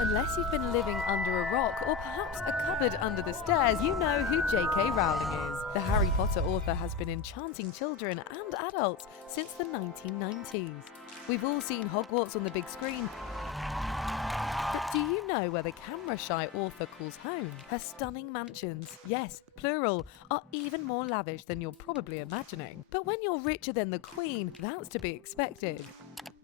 Unless you've been living under a rock or perhaps a cupboard under the stairs, you know who JK Rowling is. The Harry Potter author has been enchanting children and adults since the 1990s. We've all seen Hogwarts on the big screen, but do you know where the camera-shy author calls home? Her stunning mansions, yes, plural, are even more lavish than you're probably imagining. But when you're richer than the Queen, that's to be expected.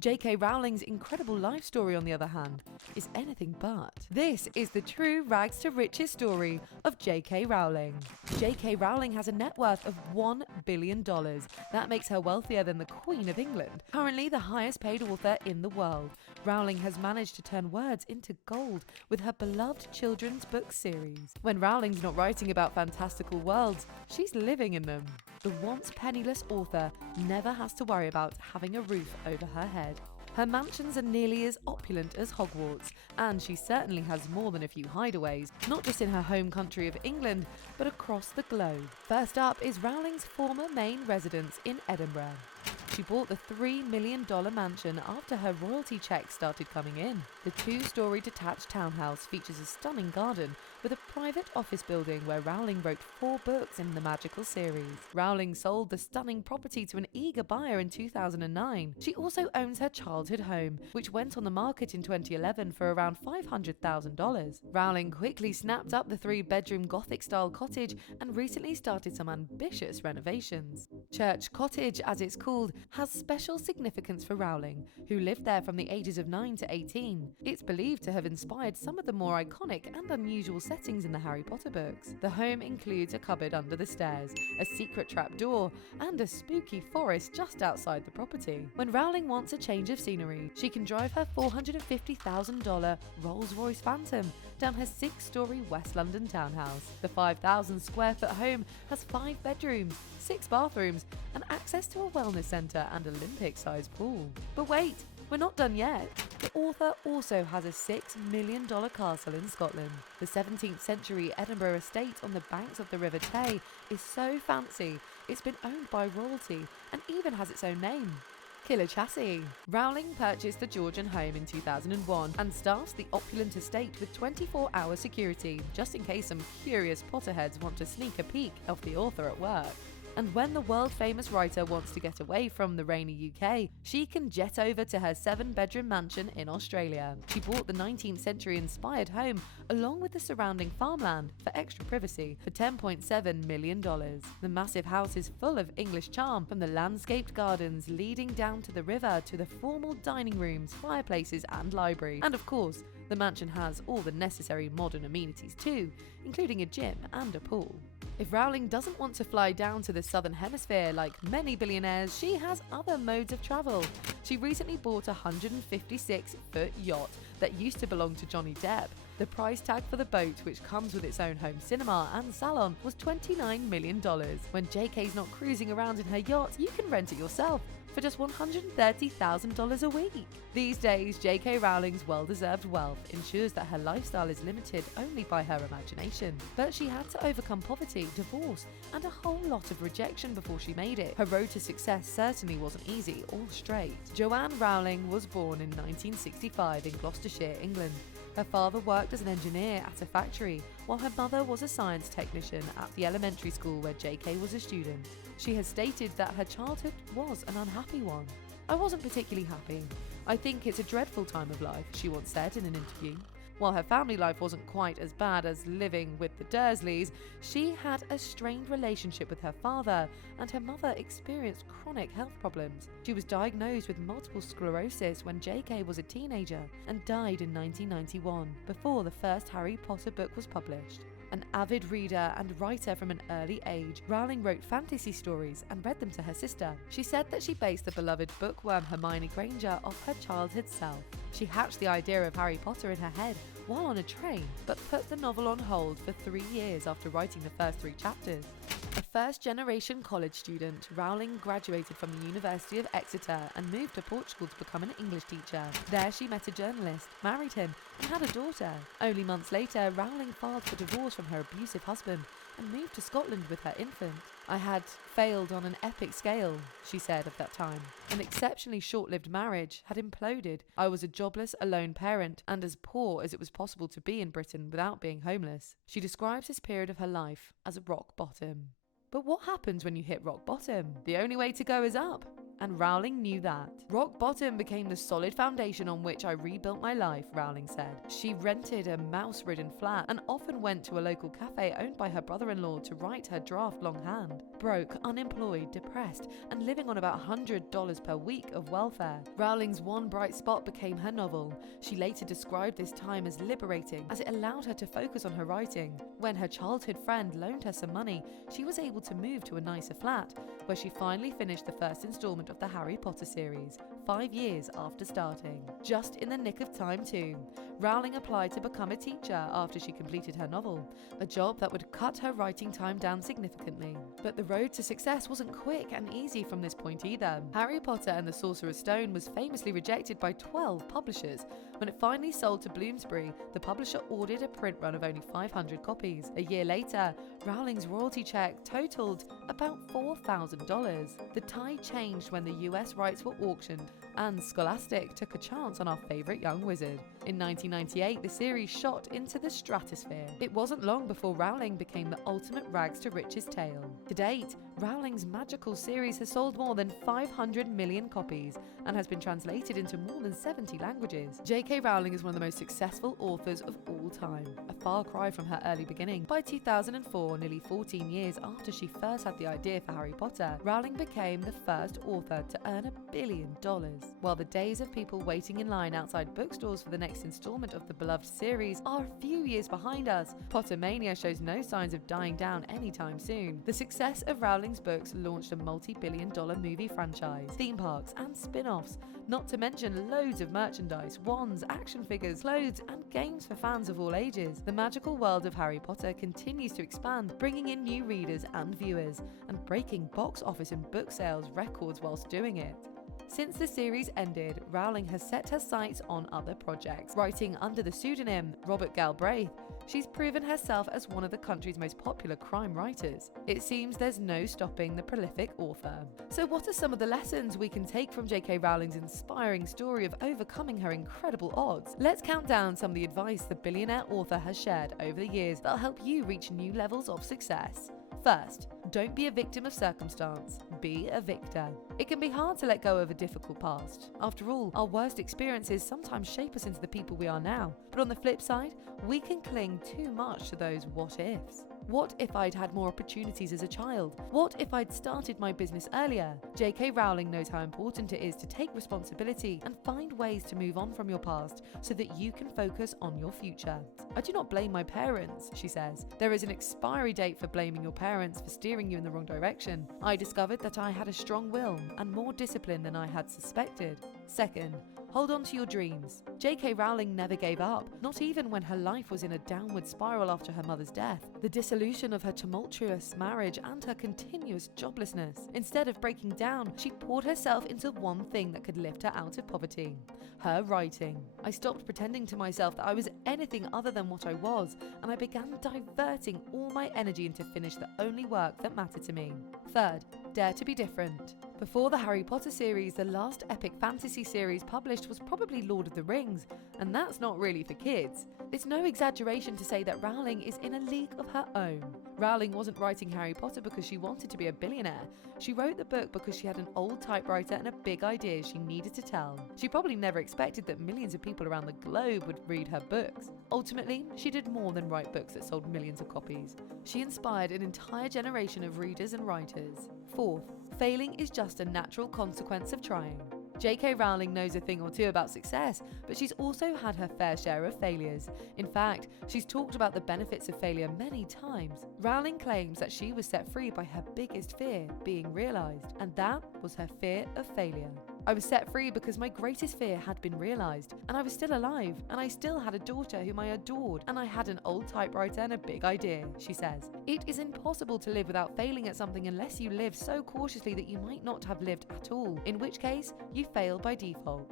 JK Rowling's incredible life story, on the other hand, is anything but. This is the true rags to riches story of JK Rowling. JK Rowling has a net worth of $1 billion. That makes her wealthier than the Queen of England, currently the highest paid author in the world. Rowling has managed to turn words into gold with her beloved children's book series. When Rowling's not writing about fantastical worlds, she's living in them. The once penniless author never has to worry about having a roof over her head. Her mansions are nearly as opulent as Hogwarts, and she certainly has more than a few hideaways, not just in her home country of England, but across the globe. First up is Rowling's former main residence in Edinburgh. She bought the $3 million mansion after her royalty checks started coming in. The two-story detached townhouse features a stunning garden with a private office building where Rowling wrote 4 books in the magical series. Rowling sold the stunning property to an eager buyer in 2009. She also owns her childhood home, which went on the market in 2011 for around $500,000. Rowling quickly snapped up the 3-bedroom Gothic-style cottage and recently started some ambitious renovations. Church Cottage, as it's called, has special significance for Rowling, who lived there from the ages of 9 to 18. It's believed to have inspired some of the more iconic and unusual settings in the Harry Potter books. The home includes a cupboard under the stairs, a secret trapdoor, and a spooky forest just outside the property. When Rowling wants a change of scenery, she can drive her $450,000 Rolls-Royce Phantom down her 6-story West London townhouse. The 5,000-square-foot home has 5 bedrooms, 6 bathrooms, and access to a wellness centre and Olympic-sized pool. But wait, we're not done yet. The author also has a $6 million castle in Scotland. The 17th century Edinburgh estate on the banks of the River Tay is so fancy, it's been owned by royalty and even has its own name. Killer Chassis. Rowling purchased the Georgian home in 2001 and staffs the opulent estate with 24-hour security, just in case some curious Potterheads want to sneak a peek of the author at work. And when the world-famous writer wants to get away from the rainy UK, she can jet over to her 7-bedroom mansion in Australia. She bought the 19th century-inspired home along with the surrounding farmland for extra privacy for $10.7 million. The massive house is full of English charm, from the landscaped gardens leading down to the river to the formal dining rooms, fireplaces and library. And of course, the mansion has all the necessary modern amenities too, including a gym and a pool. If Rowling doesn't want to fly down to the southern hemisphere like many billionaires, she has other modes of travel. She recently bought a 156-foot yacht that used to belong to Johnny Depp. The price tag for the boat, which comes with its own home cinema and salon, was $29 million. When JK's not cruising around in her yacht, you can rent it yourself for just $130,000 a week. These days, JK Rowling's well-deserved wealth ensures that her lifestyle is limited only by her imagination. But she had to overcome poverty, divorce, and a whole lot of rejection before she made it. Her road to success certainly wasn't easy or straight. Joanne Rowling was born in 1965 in Gloucestershire, England. Her father worked as an engineer at a factory, while her mother was a science technician at the elementary school where JK was a student. She has stated that her childhood was an unhappy one. "I wasn't particularly happy. I think it's a dreadful time of life," she once said in an interview. While her family life wasn't quite as bad as living with the Dursleys, she had a strained relationship with her father, and her mother experienced chronic health problems. She was diagnosed with multiple sclerosis when JK was a teenager and died in 1991, before the first Harry Potter book was published. An avid reader and writer from an early age, Rowling wrote fantasy stories and read them to her sister. She said that she based the beloved bookworm Hermione Granger off her childhood self. She hatched the idea of Harry Potter in her head while on a train, but put the novel on hold for 3 years after writing the first 3 chapters. A first-generation college student, Rowling graduated from the University of Exeter and moved to Portugal to become an English teacher. There she met a journalist, married him, and had a daughter. Only months later, Rowling filed for divorce from her abusive husband and moved to Scotland with her infant. "I had failed on an epic scale," she said of that time. An exceptionally short-lived marriage had imploded. I was a jobless, alone parent and as poor as it was possible to be in Britain without being homeless. She describes this period of her life as a rock bottom. But what happens when you hit rock bottom? The only way to go is up. And Rowling knew that. "Rock bottom became the solid foundation on which I rebuilt my life," Rowling said. She rented a mouse-ridden flat and often went to a local cafe owned by her brother-in-law to write her draft longhand. Broke, unemployed, depressed, and living on about $100 per week of welfare, Rowling's one bright spot became her novel. She later described this time as liberating, as it allowed her to focus on her writing. When her childhood friend loaned her some money, she was able to move to a nicer flat, where she finally finished the first installment of the Harry Potter series, 5 years after starting. Just in the nick of time too. Rowling applied to become a teacher after she completed her novel, a job that would cut her writing time down significantly. But the road to success wasn't quick and easy from this point either. Harry Potter and the Sorcerer's Stone was famously rejected by 12 publishers. When it finally sold to Bloomsbury, the publisher ordered a print run of only 500 copies. A year later, Rowling's royalty check totaled about $4,000. The tide changed when the US rights were auctioned, and Scholastic took a chance on our favourite young wizard. In 1998, the series shot into the stratosphere. It wasn't long before Rowling became the ultimate rags to riches tale. To date, Rowling's magical series has sold more than 500 million copies and has been translated into more than 70 languages. JK Rowling is one of the most successful authors of all time, a far cry from her early beginning. By 2004, nearly 14 years after she first had the idea for Harry Potter, Rowling became the first author to earn $1 billion. While the days of people waiting in line outside bookstores for the next installment of the beloved series are a few years behind us, Pottermania shows no signs of dying down anytime soon. The success of Rowling's books launched a multi-billion-dollar movie franchise, theme parks, and spin-offs, not to mention loads of merchandise, wands, action figures, clothes, and games for fans of all ages. The magical world of Harry Potter continues to expand, bringing in new readers and viewers, and breaking box office and book sales records whilst doing it. Since the series ended, Rowling has set her sights on other projects. Writing under the pseudonym Robert Galbraith, she's proven herself as one of the country's most popular crime writers. It seems there's no stopping the prolific author. So what are some of the lessons we can take from JK Rowling's inspiring story of overcoming her incredible odds? Let's count down some of the advice the billionaire author has shared over the years that'll help you reach new levels of success. First, don't be a victim of circumstance, be a victor. It can be hard to let go of a difficult past. After all, our worst experiences sometimes shape us into the people we are now. But on the flip side, we can cling too much to those what ifs. What if I'd had more opportunities as a child? What if I'd started my business earlier? JK Rowling knows how important it is to take responsibility and find ways to move on from your past so that you can focus on your future. "I do not blame my parents," she says. "There is an expiry date for blaming your parents for steering you in the wrong direction. I discovered that I had a strong will and more discipline than I had suspected." Second, hold on to your dreams. JK Rowling never gave up, not even when her life was in a downward spiral after her mother's death, the dissolution of her tumultuous marriage, and her continuous joblessness. Instead of breaking down, she poured herself into one thing that could lift her out of poverty: her writing. "I stopped pretending to myself that I was anything other than what I was, and I began diverting all my energy into finish the only work that mattered to me." Third, dare to be different. Before the Harry Potter series, the last epic fantasy series published was probably Lord of the Rings, and that's not really for kids. It's no exaggeration to say that Rowling is in a league of her own. Rowling wasn't writing Harry Potter because she wanted to be a billionaire. She wrote the book because she had an old typewriter and a big idea she needed to tell. She probably never expected that millions of people around the globe would read her books. Ultimately, she did more than write books that sold millions of copies. She inspired an entire generation of readers and writers. Fourth, failing is just a natural consequence of trying. JK Rowling knows a thing or two about success, but she's also had her fair share of failures. In fact, she's talked about the benefits of failure many times. Rowling claims that she was set free by her biggest fear being realised, and that was her fear of failure. "I was set free because my greatest fear had been realised, and I was still alive, and I still had a daughter whom I adored, and I had an old typewriter and a big idea," she says. It is impossible to live without failing at something unless you live so cautiously that you might not have lived at all, in which case you fail by default.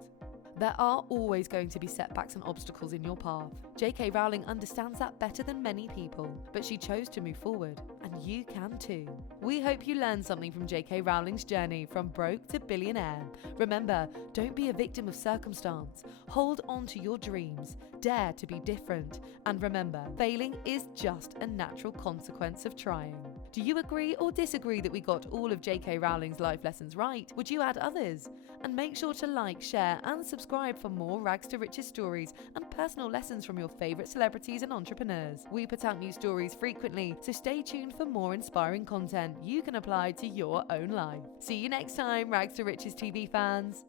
There are always going to be setbacks and obstacles in your path. JK Rowling understands that better than many people, but she chose to move forward, and you can too. We hope you learned something from JK Rowling's journey from broke to billionaire. Remember, don't be a victim of circumstance. Hold on to your dreams. Dare to be different. And remember, failing is just a natural consequence of trying. Do you agree or disagree that we got all of JK Rowling's life lessons right? Would you add others? And make sure to like, share and subscribe for more rags to riches stories and personal lessons from your favourite celebrities and entrepreneurs. We put out new stories frequently, so stay tuned for more inspiring content you can apply to your own life. See you next time, Rags to Riches TV fans.